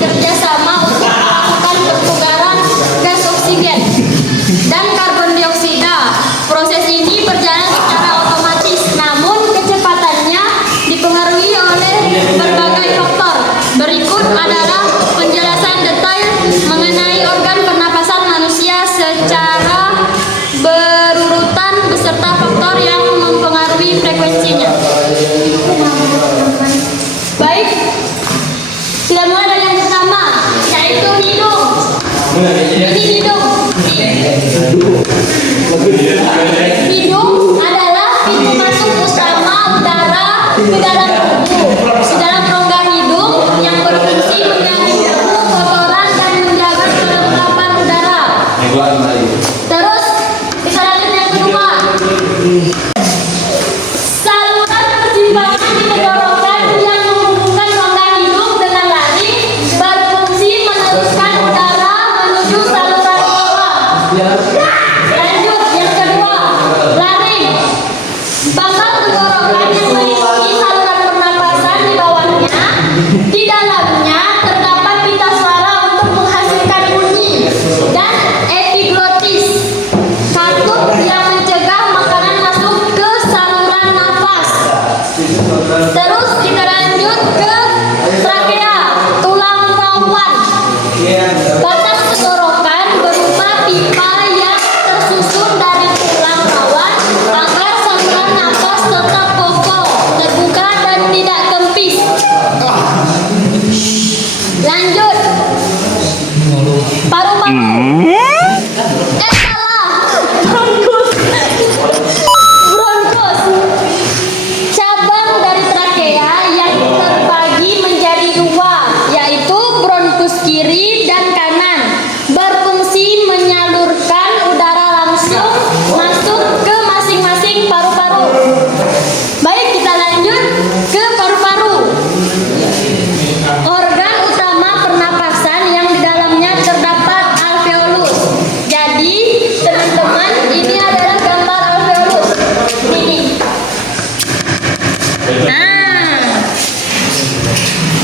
bekerja sama untuk melakukan pertukaran gas oksigen dan karbon dioksida. Proses ini berjalan secara otomatis, namun kecepatannya dipengaruhi oleh berbagai faktor. Berikut adalah penjelasan detail mengenai organ pernapasan manusia secara berurutan beserta faktor yang mempengaruhi frekuensinya. Baik, kita mulai dari yang pertama, yaitu hidung. Ini hidung. Hidung adalah pintu masuk utama udara ke dalam tubuh. Di dalam rongga hidung yang berfungsi menyaring debu, kotoran, dan menjaga kelembapan udara. Terus kita lanjut yang kedua. Saluran persimpangan di tenggorokan yang menghubungkan rongga hidung dengan laring berfungsi meneruskan udara menuju saluran bawah. Lanjut yang kedua, laring. Pangkal tenggorokan yang meliputi saluran pernapasan di bawahnya. Di dalamnya terdapat pita suara untuk menghasilkan bunyi dan epiglottis, katup yang mencegah makanan masuk ke saluran nafas. Terus kita lanjut ke trakea, tulang rawan. Batang tenggorokan berupa pipa yang tersusun dari tulang rawan agar saluran nafas tetap kokoh, terbuka, dan tidak kempis. Lanjut, paru-paru. Salah. Bronkus. Cabang dari trakea yang terbagi menjadi dua, yaitu bronkus kiri dan kanan, berfungsi menyalurkan udara langsung masuk ke masing-masing paru-paru. Baik, kita lanjut ke paru-paru. Organ utama pernapasan yang di dalamnya terdapat alveolus. Jadi, teman-teman, ini adalah gambar alveolus. Ini. Nah,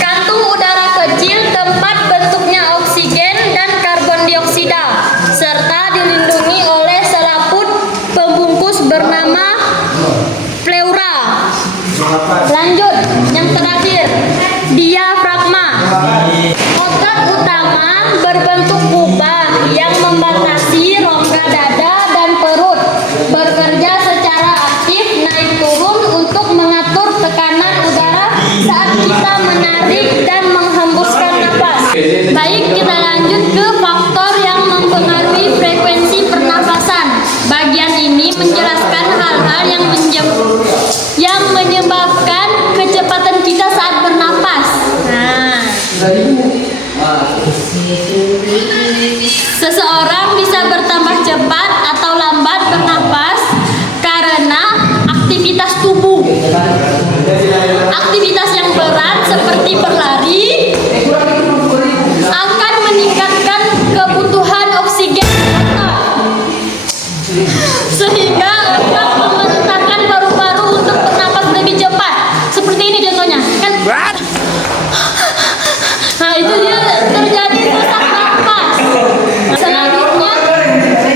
kantung udara kecil tempat bentuknya oksigen dan karbon dioksida, serta dilindungi oleh selaput pembungkus bernama pleura. Lanjut, yang terakhir, diafragma. Otot utama berbentuk kubah yang membatasi rongga dada dan perut, bekerja secara aktif naik turun untuk mengatur tekanan udara saat kita menarik dan menghembuskan napas. Baik, kita lanjut ke faktor yang mempengaruhi frekuensi pernapasan. Bagian ini menjelaskan hal-hal yang menyebabkan kecepatan kita saat bernapas. Nah, seseorang bisa bertambah cepat atau lambat bernapas karena aktivitas tubuh. Aktivitas yang berat seperti berlari akan meningkatkan kebutuhan oksigen sehingga akan memerintahkan paru-paru untuk bernapas lebih cepat. Seperti ini contohnya, kan? Nah, itu dia terjadi sesak napas. Selanjutnya,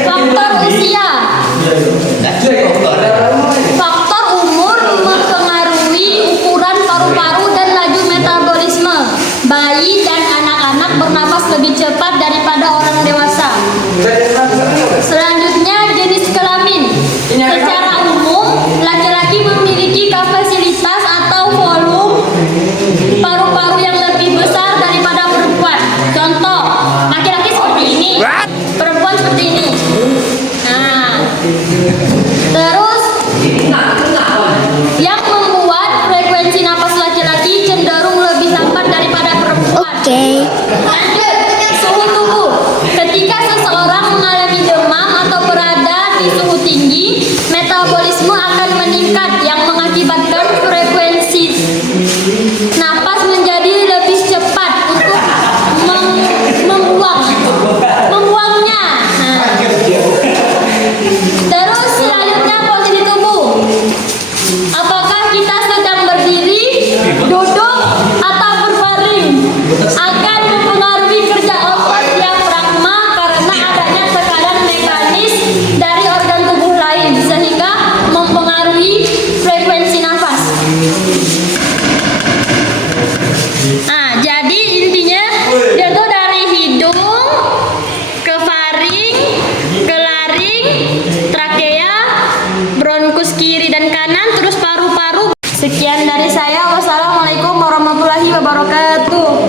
faktor usia. Faktor umur mempengaruhi ukuran paru-paru dan laju metabolisme. Bayi dan anak-anak bernapas lebih cepat daripada orang dewasa. Selanjutnya, jenis kelamin. Secara umum, laki-laki memiliki kapasitas atau volume paru-paru yang lebih besar daripada perempuan. Contoh, laki-laki seperti ini, perempuan seperti ini. Nah, terus yang membuat frekuensi napas laki-laki cenderung lebih lambat daripada perempuan. Lanjut, suhu tubuh. Ketika seseorang mengalami demam atau berada di suhu tinggi, metabolisme akan meningkat yang mengakibatkan frekuensi napas menjadi lebih cepat untuk membuangnya. Nah. Terus selanjutnya posisi tubuh. Apakah kita sedang berdiri, duduk, atau berbaring? Akan kanan terus paru-paru. Sekian dari saya. Wassalamualaikum warahmatullahi wabarakatuh.